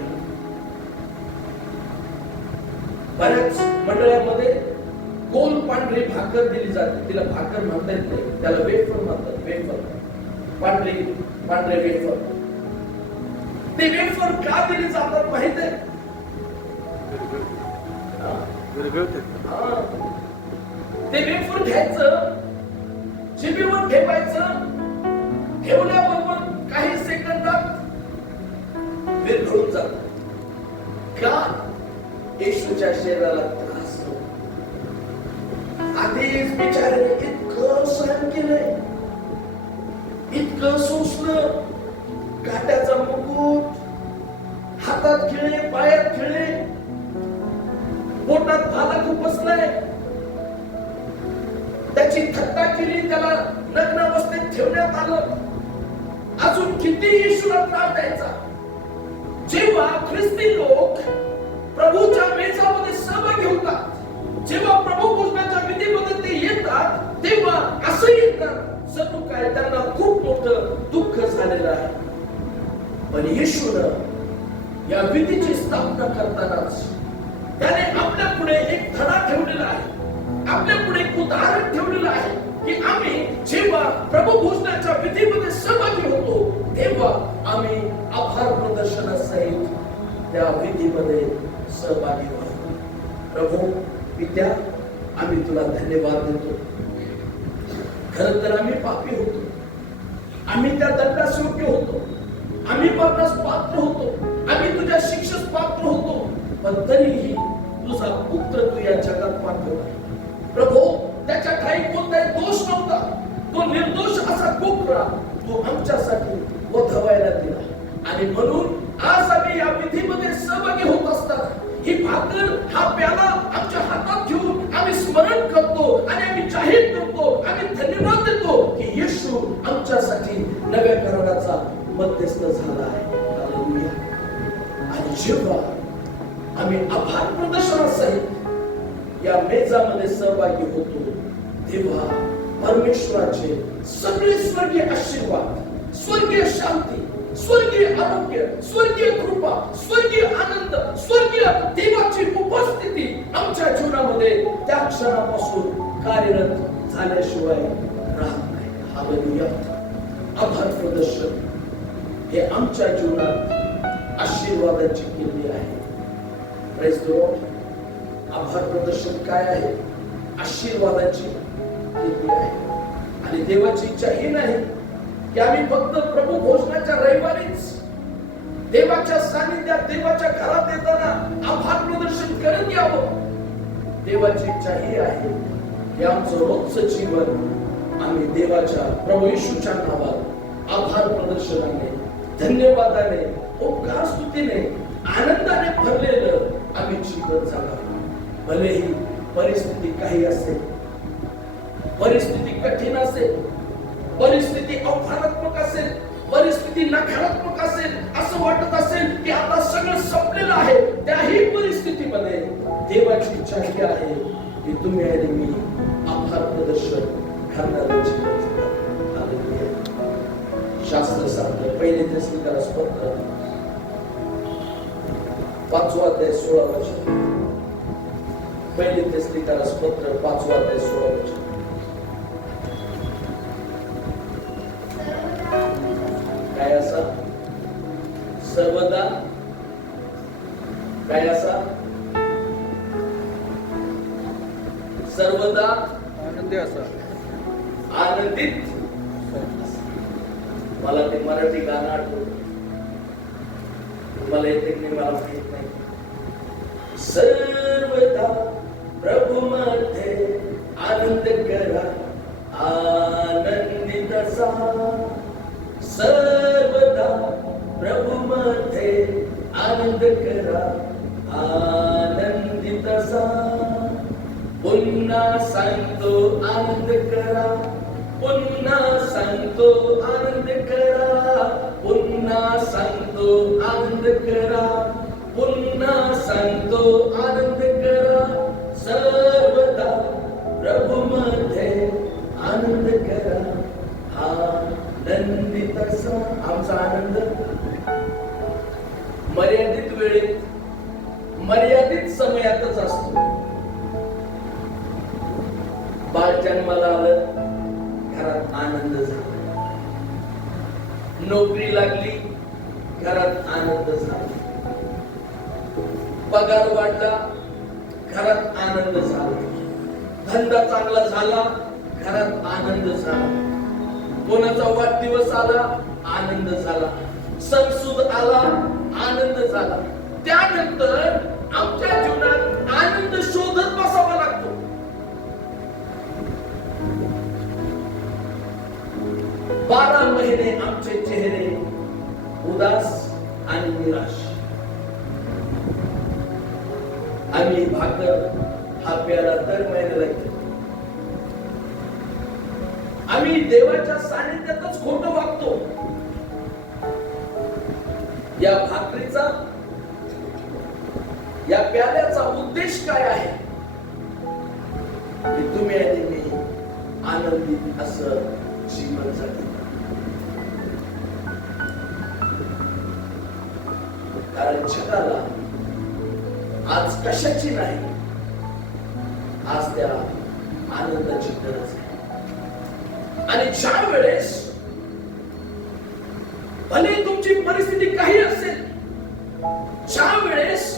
बऱ्याच मंडळामध्ये गोल पांढरी भाकर दिली जाते. तिला भाकर म्हणता येत नाही, त्याला वेफर म्हणतात. वेफर, पांढरे वेफर. ते वेफर का दिले जातात माहित आहे? ते वेफर घ्यायचं, जिभेवर ठेवायचं, ठेवल्याबरोबर काही सेकंदात विरघळून जात. का? येशूच्या शरीराला त्रास होतो. आधीच बिचाऱ्याने इतकं सहन केलंय, इतकं सोसलं. काट्याचा मुकुट, हातात खिळे, पायात खिळे, पोटात भाला खूप बसलाय. त्याची थट्टा केली, त्याला नग्न अवस्थेत ठेवण्यात आलं. अजून किती येशूला त्रास द्यायचा? जेव्हा ख्रिस्ती लोक प्रभूच्या मेजामध्ये सहभागी होतात, जेव्हा प्रभू भोजनाच्या विधीमध्ये ते येतात, तेव्हा असं येतात जणू काय त्यांना खूप मोठं दुःख झालेलं आहे. पण येशूनं या विधीची स्थापना करतानाच त्याने आपल्या पुढे एक धडा ठेवलेला आहे, आपल्या पुढे एक उदाहरण ठेवलेलं आहे की आम्ही जेव्हा प्रभू भोजनाच्या विधीमध्ये सहभागी होतो तेव्हा आम्ही आभार प्रदर्शनासहित त्या विधीमध्ये सहभागी होतो. प्रभू पित्या, आम्ही तुला धन्यवाद देतो. खरं तर आम्ही पापी होतो, आम्ही त्या दंडास योग्य होतो, आम्ही मरणास पात्र होतो, आम्ही तुझ्या शिक्षेस पात्र होतो. पण तरीही तुझा पुत्र तू या जगात पाठवला. प्रभू, त्याच्या ठाई कोणताही दोष नव्हता. तो निर्दोष असा कोकरा तू आमच्यासाठी वधवायला दिला. आणि म्हणून आज आम्ही या विधीमध्ये सहभागी होत असतात ही भाकर, हा प्याला आमच्या हातात घेऊन आम्ही स्मरण करतो आणि आम्ही जाहीर करतो, आम्ही धन्यवाद देतो की येशू आमच्यासाठी नव्या कराराचा मध्यस्थ झाला आहे. हालेलुया. आणि जेव्हा आम्ही आभार प्रदर्शनासहित या मेजामध्ये सहभागी होतो तेव्हा परमेश्वराचे सगळे स्वर्गीय आशीर्वाद, स्वर्गीय शांती, स्वर्गीय आरोग्य, स्वर्गीय कृपा, स्वर्गीय आनंद, स्वर्गीय देवाची उपस्थिती आमच्या जीवनामध्ये त्या क्षणापासून कार्यरत झाल्याशिवाय राहत नाही. हालेलुया. आभार प्रदर्शन हे आमच्या जीवनात आशीर्वादाची किल्ली आहे. Praise the Lord. आभार प्रदर्शन काय आहे? आशीर्वादाची किल्ली आहे. आणि देवाची इच्छा ही नाही की आम्ही फक्त प्रभू भोजनाच्या रविवारीच देवाच्या सानिध्यात, देवाच्या घरात येताना आभार प्रदर्शन करत यावं. देवाची इच्छा ही आहे की आमचं रोजचं जीवन आम्ही देवाच्या प्रभू येशूच्या नावात आभार प्रदर्शनाने, धन्यवादाने, उपकार स्तुतीने, आनंदाने भरलेलं आम्ही जीवन जगावं. भलेही परिस्थिती काही असेल, परिस्थिती कठीण असेल, परिस्थिती आव्हानात्मक असेल, परिस्थिती नकारात्मक असेल, असं वाटत असेल की आता सगळं संपलेलं आहे, त्याही परिस्थितीमध्ये देवाची इच्छा ही आहे की तुम्ही आणि मी आभार प्रदर्शन करणारे जीवन जगावं. हालेलुया. शास्त्र सांगतं. पहिले तेसलोनिकस पत्र 5 अध्याय 16 वचन. पहिले तेसलोनिकस पत्र 5 अध्याय 16 वचन. काय असा सर्वदा काय असा सर्वदा आनंदी असा आनंदित. मला ते मराठी गाणं आठवतं. मला येते की मला माहित नाही. सर्वदा प्रभू मध्ये आनंद करा, आनंदित असा. सर्वदा प्रभू मध्ये आनंद करा, आनंदित असा. पुन्हा सांगतो आनंद करा, पुन्हा सांगतो आनंद करा, पुन्हा सांगतो आनंद करा, पुन्हा सांगतो आनंद करा. सर्वदा प्रभू मध्ये आनंद करा, आनंदित असा. आमचा आनंद मर्यादित वेळेत मर्यादित समयातच असतो. बाळ जन्माला आलं, घरात आनंद झाला. नोकरी लागली, घरात आनंद झाला. पगार वाढला, घरात आनंद झाला. धंदा चांगला झाला, घरात आनंद झाला. कोणाचा वाढदिवस आला, आनंद झाला. सणसूद आला, आनंद झाला. त्यानंतर आमच्या जीवनात आनंद शोधत बसावा लागतो. 12 महिने आमचे चेहरे उदास आणि निराश. आम्ही भाकर हा प्याला दर महिन्याला घेतो. आम्ही देवाच्या सानिध्यातच खोटं वागतो. या भाकरीचा, या प्याल्याचा उद्देश काय आहे? की तुम्ही आणि मी आनंदित असं जीवन जगू. कारण जगाला आज कशाची नाही, आज त्या आनंदाची गरज आहे. आणि ज्या वेळेस भले तुमची परिस्थिती काही असेल, ज्या वेळेस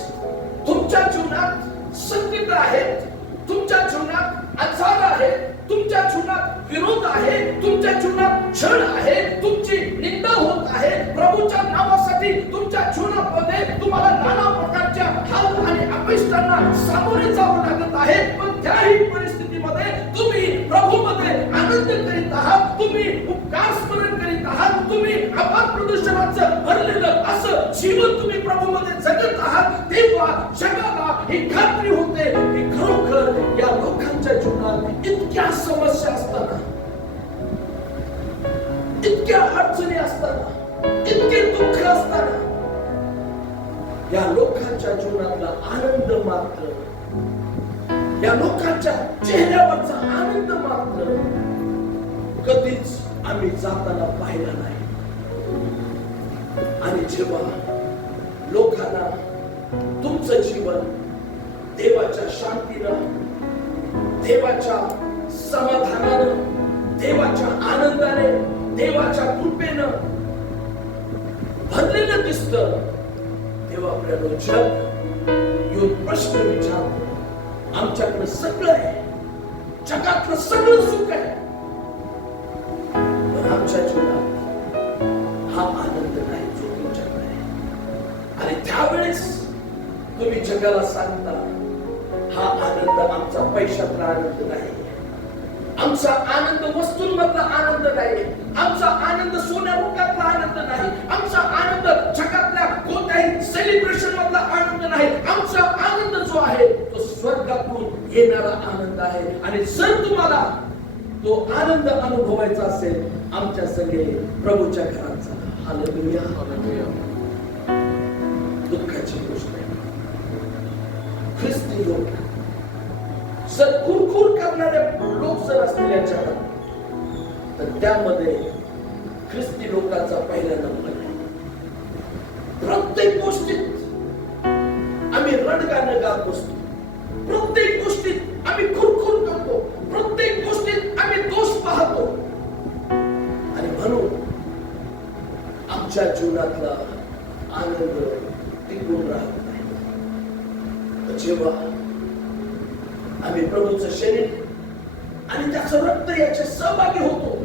तुमच्या जीवनात संकट आहेत, तुमच्या जीवनात आजार आहे, तुमच्या जीवनात विरोध आहे, तुमच्या जीवनात छळ आहे, तुमची निंदा होत आहे, प्रभूच्या नावासाठी तुमच्या जीवनामध्ये तुम्हाला नाना प्रकारच्या हाल आणि अपेष्टांना सामोरे जावं लागत आहे. पण त्याही परिस्थितीमध्ये तुम्ही प्रभूमध्ये आनंद करीत आहात, तुम्ही उपकार स्मरण करीत आहात, तुम्ही आभार प्रदर्शनाचं भरलेलं असं जीवन तुम्ही प्रभूमध्ये जगत आहात. तेव्हा जगाला ही खात्री होते की खरोखर या लोकांच्या जीवनात इतक्या समस्या असताना, इतक्या अडचणी असताना, इतके दुःख असताना, या लोकांच्या जीवनातला आनंद मात्र, या लोकांच्या चेहऱ्यावरचा आनंद मात्र कधीच आम्ही जाताना पाहिला नाही. आणि जेव्हा लोकांना तुमचं जीवन देवाच्या शांतीनं, देवाच्या समाधानानं, देवाच्या आनंदाने, देवाच्या कृपेनं भरलेलं दिसतं, तेव्हा आपल्याला जग येऊन प्रश्न विचारतो. आमच्याकडे सगळं आहे, जगातलं सगळं सुख आहे, पण आमच्या जीवनात हा आनंद नाही जो तुमच्याकडे आहे. आणि त्यावेळेस तुम्ही जगाला सांगता, हा आनंद आमचा पैशातला आनंद नाही, आमचा आनंद वस्तूंमधला आनंद नाही, आमचा आनंद सोन्या रुपयातला आनंद नाही, आमचा आनंद जगातल्या कोणत्याही सेलिब्रेशन मधला आनंद नाही. आमचा आनंद जो आहे तो स्वर्गातून येणारा आनंद आहे. आणि जर तुम्हाला तो आनंद अनुभवायचा असेल, आमच्या सगळे प्रभूच्या घरात चला. Hallelujah, hallelujah. दुःखाची गोष्ट आहे, ख्रिस्ती लोक जर खुरखुर करणारे लोक जर असतील या जगात, तर त्यामध्ये ख्रिस्ती लोकांचा पहिला नंबर आहे. प्रत्येक गोष्टीत आम्ही रडगाणं गात बसतो. प्रत्येक गोष्टीत आम्ही खुरखुर करतो. प्रत्येक गोष्टीत आम्ही दोष पाहतो आणि म्हणून आमच्या जीवनातला आनंद टिकून राहत नाही. जेव्हा आम्ही प्रभूचं शरीर आणि त्याचं रक्त याचे सहभागी होतो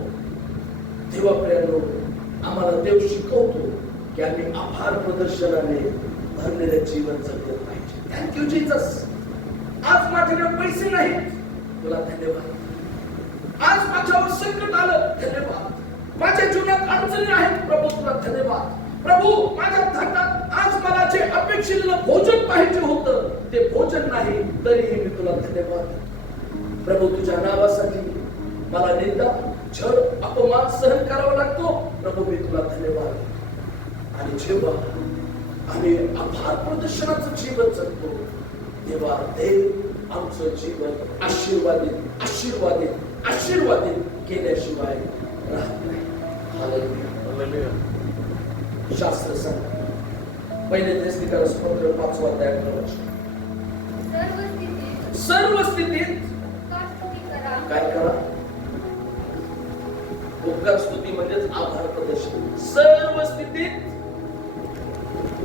तेव्हा प्रियांनो आम्हाला देव शिकवतो की आम्ही आभार प्रदर्शनाने भरलेलं जीवन जगलं पाहिजे. Thank you Jesus. आज माझ्याकडे पैसे नाहीत, तुला धन्यवाद. आज माझ्यावर संकट आलं, धन्यवाद. माझ्या जीवनात अडचणी आहेत, प्रभू तुला धन्यवाद. प्रभू माझ्या धाटात आज मला जे अपेक्षित भोजन पाहिजे होतं ते भोजन नाही, तरीही मी तुला धन्यवाद. प्रभू तुझ्या नावासाठी मला निंदा, छळ, अपमान सहन करावा लागतो, प्रभू मी तुला धन्यवाद. आणि जेव्हा आम्ही आभार प्रदर्शनाचं जीवन जगतो तेव्हा देव आमचं जीवन आशीर्वादित आशीर्वादित आशीर्वादित केल्याशिवाय राहत नाही. हालेलुया. शास्त्र सांग पहिले तेसलिकास पत्र 5 अध्याय 11. सर्व स्थितीत काय करा? उपकार स्तुती म्हणजेच आभार प्रदर्शन. सर्व स्थितीत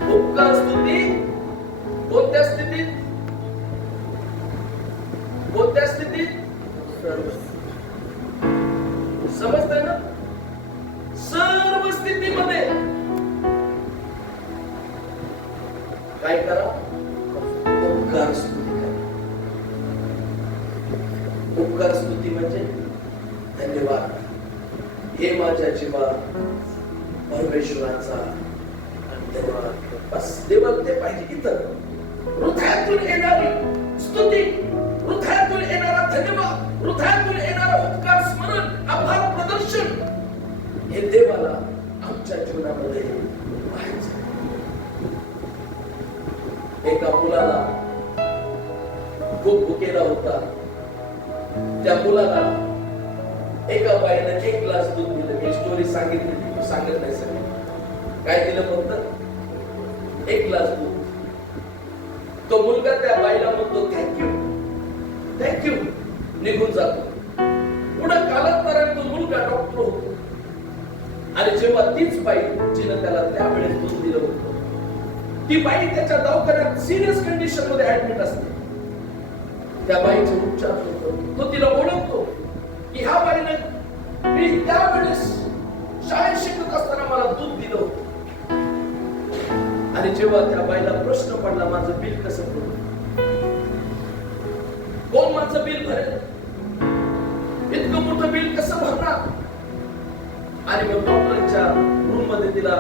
उपकार स्तुती. कोणत्या स्थितीत? कोणत्या स्थितीत? सर्व. समजतंय ना? सर्व स्थितीमध्ये काय करा? उपकार स्तुती करा. उपकार स्तुती म्हणजे धन्यवाद. हे माझ्या जीवा परमेश्वराचा धन्यवाद. बस देवाला ते पाहिजे. इतर हृदयातून येणारी स्तुती, हृदयातून येणारा धन्यवाद, हृदयातून येणारा उपकार स्मरण, आभार प्रदर्शन हे देवाला आमच्या जीवनामध्ये पाहायचं. एका मुलाला खूप भुकेला होता. त्या मुलाला एका बाईने 1 ग्लास दूध दिलं. मी स्टोरी सांगितली, सांगत नाही सगळी. काय दिलं? फक्त 1 ग्लास दूध. तो मुलगा त्या बाईला म्हणतो थँक्यू थँक्यू, निघून जातो. पुढे कालांतराने तो मुलगा डॉक्टर होतो. आणि जेव्हा तीच बाई जिने त्याला त्यावेळेस दूध दिलं होतं, ती बाई त्याच्या दवाखान्यात सिरियस कंडिशन मध्ये ऍडमिट असते. त्या बाईचे उपचार होतो. तो तिला ओळखतो की ह्या बाईने मी त्यावेळेस शाळेत शिकत असताना मला दूध दिलं होतं. आणि जेव्हा त्या बाईला प्रश्न पडला माझं बिल कसं भरू, कोण माझं बिल भरेल, इतकं मोठं बिल कसं भरणार. आणि मग डॉक्टरच्या रूम मध्ये तिला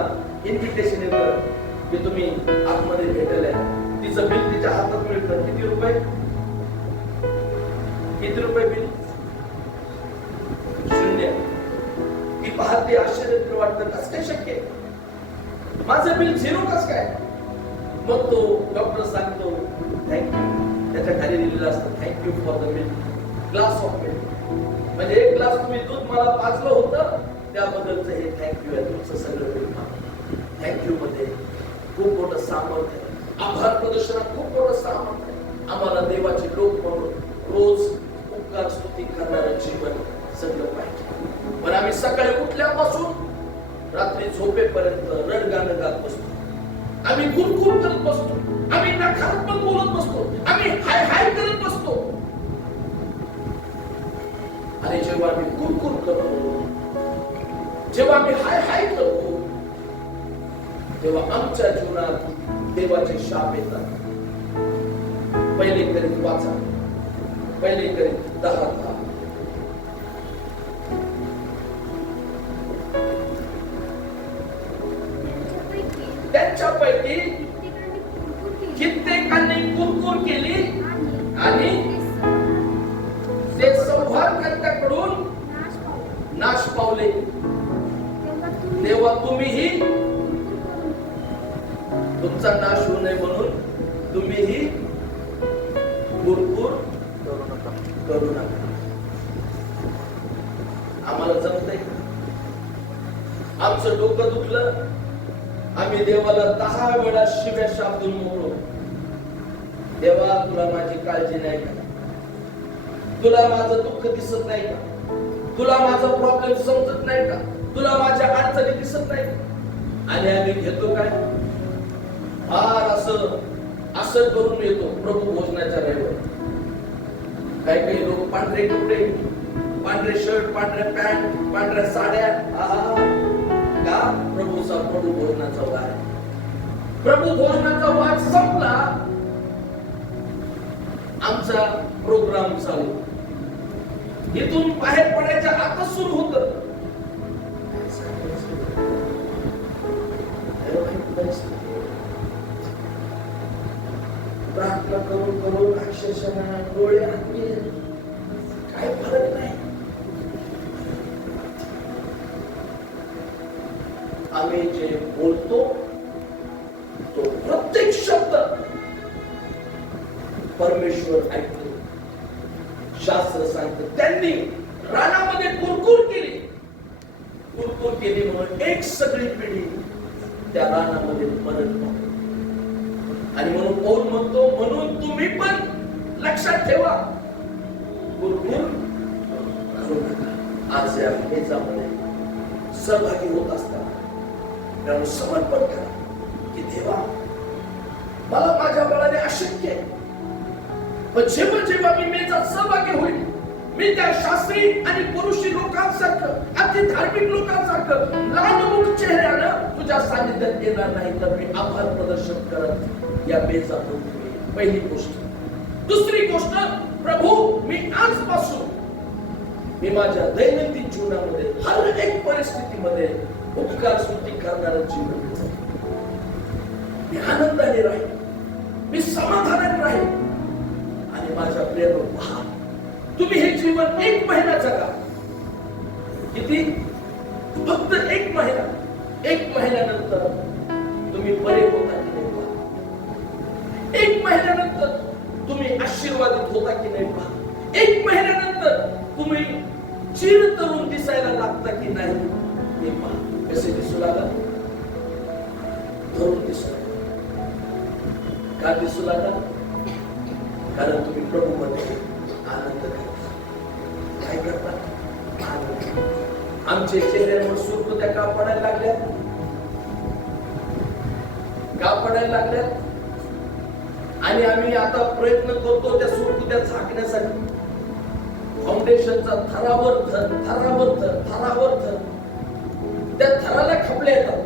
इन्व्हिटेशन येतं की तुम्ही आतमध्ये भेटायला. तिचं बिल तिच्या हातात मिळतं. किती रुपये? किती रुपये बिल? 0. ती पाहते, आश्चर्य वाटतं, कसं काय शक्य आहे, माझं बिल 0 कसं काय. मग तो डॉक्टर सांगतो थँक्यू. त्याच्या खाली लिहिलेलं असतं thank you for the milk, glass of milk. म्हणजे 1 ग्लास तुम्ही दूध मला पाजलं होतं त्याबद्दलचं हे थँक्यू आहे. तुमचं सगळं बिल माफ. थँक्यू मध्ये खूप मोठं सामर्थ्य आहे. आभार प्रदर्शनात खूप मोठं सामर्थ्य आहे. आम्हाला देवाचे लोक म्हणून रोज उपकार स्तुती करणारं जीवन जगलं पाहिजे. पण आम्ही सकाळी उठल्यापासून रात्री झोपेपर्यंत रडगाणं गात बसतो. आम्ही गुरगुर करत बसतो. आम्ही नकारात्मक बोलत बसतो. आम्ही हाय हाय करत बसतो. आणि जेव्हा आम्ही गुरगुर करतो, जेव्हा आम्ही हाय हाय करतो, तेव्हा आमच्या जीवनात देवाचे शाप येतात. पहिले करीत वाचा, पहिले करीत 10. त्यांच्यापैकी कित्येकांनी कुरकुर केली आणि ते संहारकर्त्याकडून नाश पावले. तेव्हा तुम्हीही तुमचा नाश होऊ नये म्हणून तुम्हीही कुरकुर करू नका. आम्हाला जमतंय, आमचं डोकं दुखलं, आम्ही देवाला 10 वेळा शिव्या शाब्दून मोकळो. देवा, तुला माझी काळजी नाही का? तुला माझं दुःख दिसत नाही का? तुला माझा प्रॉब्लेम समजत नाही का? तुला माझ्या अडचणी दिसत नाही का? आणि आम्ही घेतो काय? फार असं करून येतो प्रभू भोजनाच्या वेळेवर. काही लोक पांढरे कपडे, पांढरे शर्ट, पांढरे पॅन्ट, पांढऱ्या साड्या. का? प्रभूचा प्रभू भोजनाचा वार. प्रभू भोजनाचा वार संपला, आमचा प्रोग्राम चालू. इथून बाहेर पडायच्या आता सुरू होत. प्रार्थना करून करून अक्षरशः डोळे हातले, काय फरक नाही. आम्ही जे बोलतो तो प्रत्येक शब्द परमेश्वर ऐकतो. शास्त्र सांगतं त्यांनी रानामध्ये कुरकुर केली म्हणून एक सगळी पिढी त्या रानामध्ये मरण पावली. आणि म्हणून पौल म्हणतो, म्हणून तुम्ही पण लक्षात ठेवा, कुरकुर करू नका. आज या मेजामध्ये सहभागी होत असताना त्याला समर्पण करा की देवा, मला माझ्या बळाने अशक्य आहे, पण जेव्हा मी मेजात सहभागी होईल, मी त्या शास्त्री आणि पुरुषी लोकांसारखं, अति धार्मिक लोकांसारखं लालमुख चेहऱ्यानं तुझ्या सानिध्यात येणार नाही, तर मी आभार प्रदर्शन करत या मेजातून. पहिली गोष्ट. दुसरी गोष्ट, प्रभू, मी आजपासून मी माझ्या दैनंदिन जीवनामध्ये हर एक परिस्थितीमध्ये उपकार स्तुती करणारं जीवन जगेन. मी आनंदाने राहील, मी समाधानाने राहील. आणि माझ्या प्रियानो, पहा, तुम्ही हे जीवन 1 महिना जगा. किती? फक्त 1 महिना. 1 महिन्यानंतर तुम्ही बरे होता की नाही पहा. 1 महिन्यानंतर तुम्ही आशीर्वादित होता की नाही पहा. 1 महिन्यानंतर तुम्ही चिर तरुण दिसायला लागता की नाही हे पहा. कसे दिसू लागला? तरुण दिसू लागला. का दिसू लागला? कारण तुम्ही प्रभूमध्ये आनंद करता. काय करता? आनंद. आमचे चेहऱ्यावर सुरकुत्या का पडायला लागल्या? का पडायला लागल्या? आणि आम्ही आता प्रयत्न करतो त्या सुरकुत्या झाकण्यासाठी. फाउंडेशनचा थरावर थर त्या थराला खपले येतात.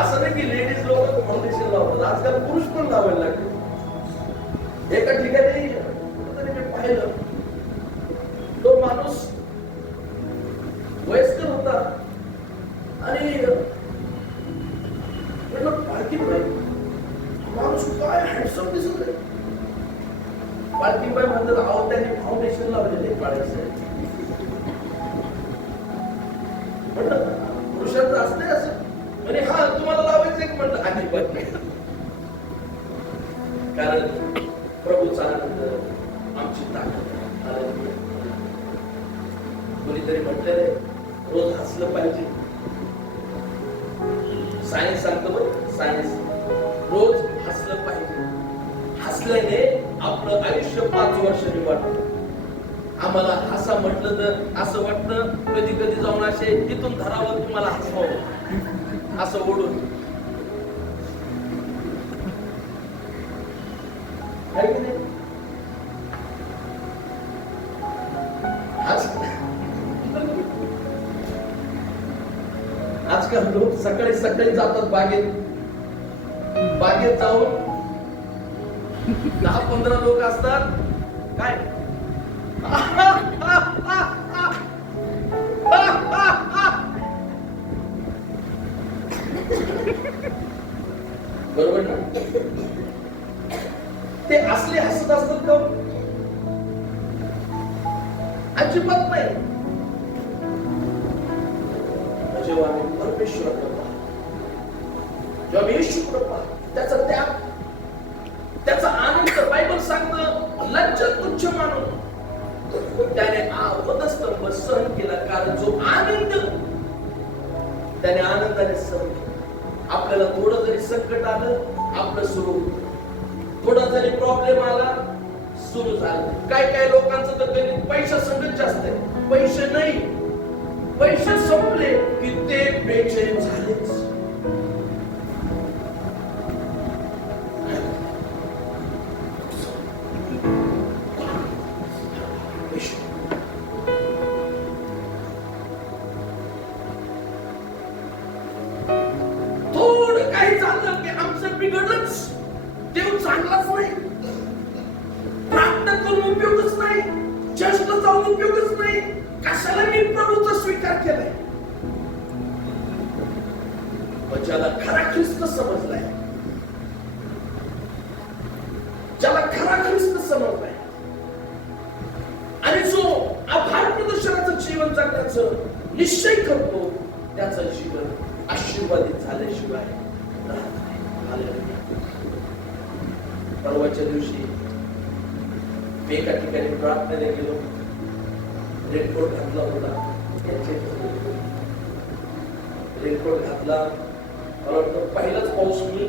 असं नाही की लेडीज लोक फाउंडेशन लावतात, आजकाल पुरुष पण लावायला लागले. एका ठिकाणी कुठेतरी मी पाहिलं, तो माणूस वयस्कर होता आणि म्हटलं, पालखीबाई माणूस काय हँडसम दिसत आहे. पालखीबाई म्हणतात, अहो त्यांनी फाउंडेशन लावलेले काढायचं. म्हटलं, पुरुषांचं असते असं? म्हणजे हा, तुम्हाला लावायचं एक म्हटलं. अजिबात नाही. कारण प्रभूचा आनंद आमची ताकद. कोणीतरी म्हटलं, रोज हसलं पाहिजे. सायन्स सांगतो बरं, सायन्स रोज हसलं पाहिजे. हसल्याने आपलं आयुष्य 5 वर्षांनी वाटतं. आम्हाला हसा म्हटलं तर असं वाटतं कधी कधी जाऊन असे तिथून धरावं, तुम्हाला हसवावं असं ओढून. आजकाल लोक सकाळी सकाळी जातात बागेत जाऊन 10-15 लोक असतात. काय बरोबर ना? ते असले हसत असतात का? अजिबात नाही. जेव्हा आम्ही परमेश्वराकडे पाहतो, जेव्हा आम्ही येशूकडे पाहतो, त्याचा त्याग, त्याचा आनंद, बायबल सांगतं, लज्जत तुच्छ मानून त्याने वधस्तंभ सहन केला, कारण जो आनंद त्याने आनंदाने सहन केला. आपल्याला थोडं जरी संकट आलं, आपलं सुरू होतं. थोडा जरी प्रॉब्लेम आला, सुरू झालं. काय लोकांचं तर गणित पैसा संकट जास्त आहे. पैसे नाही, पैसे संपले की ते बेचैन झालेच. थोडं काही झालं की आमचं बिघडलंच. देव चांगलाच नाही, प्रार्थना करून उपयोगच नाही, चर्चला जाऊन उपयोगच नाही. कशाला मी प्रभूचा स्वीकार केलाय? ज्याला खरा ख्रिस्त समजलाय, ज्याला खरा ख्रिस्त समजलाय आणि जो आभार प्रदर्शनाचं जीवन जगण्याचं निश्चय करतो, त्याचं जीवन आशीर्वादित झाल्याशिवाय राहत नाही. परवाच्या दिवशी मी एका ठिकाणी प्रार्थनेला गेलो. रेनकोट घातला होता, रेनकोट घातला. मला वाटतं पहिलाच पाऊस मी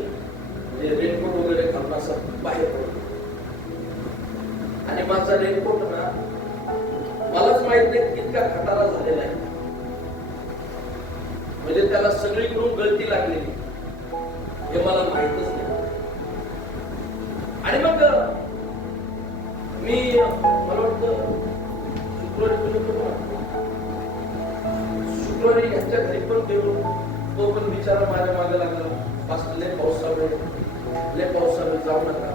रेनकोट वगैरे घालून असं बाहेर पडलो. आणि माझा रेनकोट ना, मलाच माहित नाही इतका खटारा झालेला आहे. म्हणजे त्याला सगळीकडून गळती लागलेली हे मला माहितच नाही. आणि मग मी मला वाटतं शुक्रवारी यांच्या घरी पण गेलो. तो पण बिचारा माझ्या मागे लागला, पाच लय पाऊस चालू आहे, लय पाऊस चालू, जाऊ नका,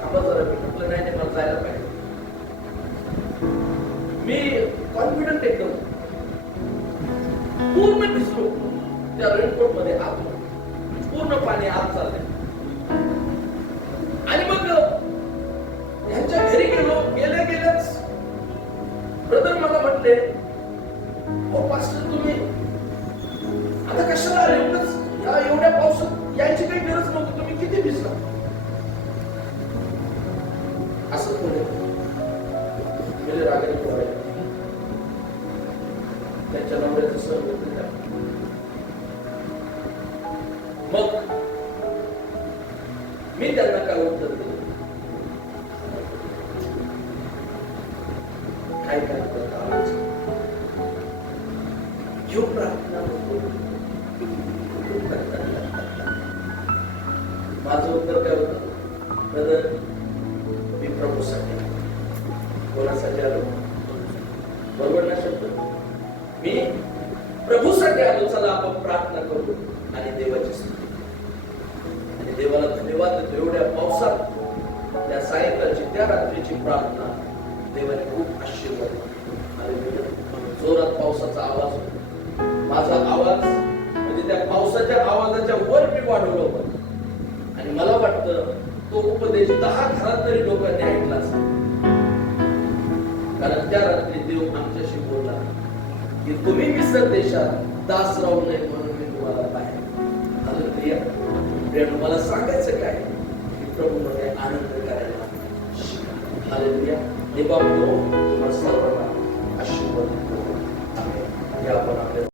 थांबा जरा. मी म्हटलं नाही, मला जायला पाहिजे. मी कॉन्फिडंट एकदम पूर्ण भिजलो त्या रेनकोट मध्ये. आत पूर्ण पाणी आत चाललंय. आणि मग ह्यांच्या घरी गेलो. गेल्याच ब्रदर मला म्हटले, हो पास्टर तुम्ही आता कशाला आले? एवढ्या पावसात यायची काही गरज नव्हती, तुम्ही किती भिजला? असं थोडे गेले रागाने बोलायला. त्यांच्या नवऱ्याचं सर होतं. मग मी त्यांना काय उत्तर दिलं? काय घेऊ प्रार्थना. माझं उत्तर काय होतं? ब्रदर, मी प्रभूसाठी. कोणासाठी आलो? बरोबर ना शब्द? मी प्रभूसाठी आलो. चला आपण प्रार्थना करू आणि देवाची स्तुती आणि देवाला धन्यवाद देतो. एवढ्या पावसात त्या सायंकाळची, त्या रात्रीची प्रार्थना देवाने खूप आशीर्वाद दिला. जोरात पावसाचा आवाज होता. माझा आवाज म्हणजे त्या पावसाच्या आवाजाच्या वर मी वाढवलं होतं. आणि मला वाटतं तो उपदेश 10 घरात तरी लोकांनी ऐकला असेल. कारण त्या रात्री देव आमच्याशी बोलला की तुम्ही मिसर देशात दास राहू नये म्हणून मी तुम्हाला बाहेर. हालेलुया. मला सांगायचं काय की प्रभूमध्ये आनंद करायला शिका. हालेलुया. हे बाबा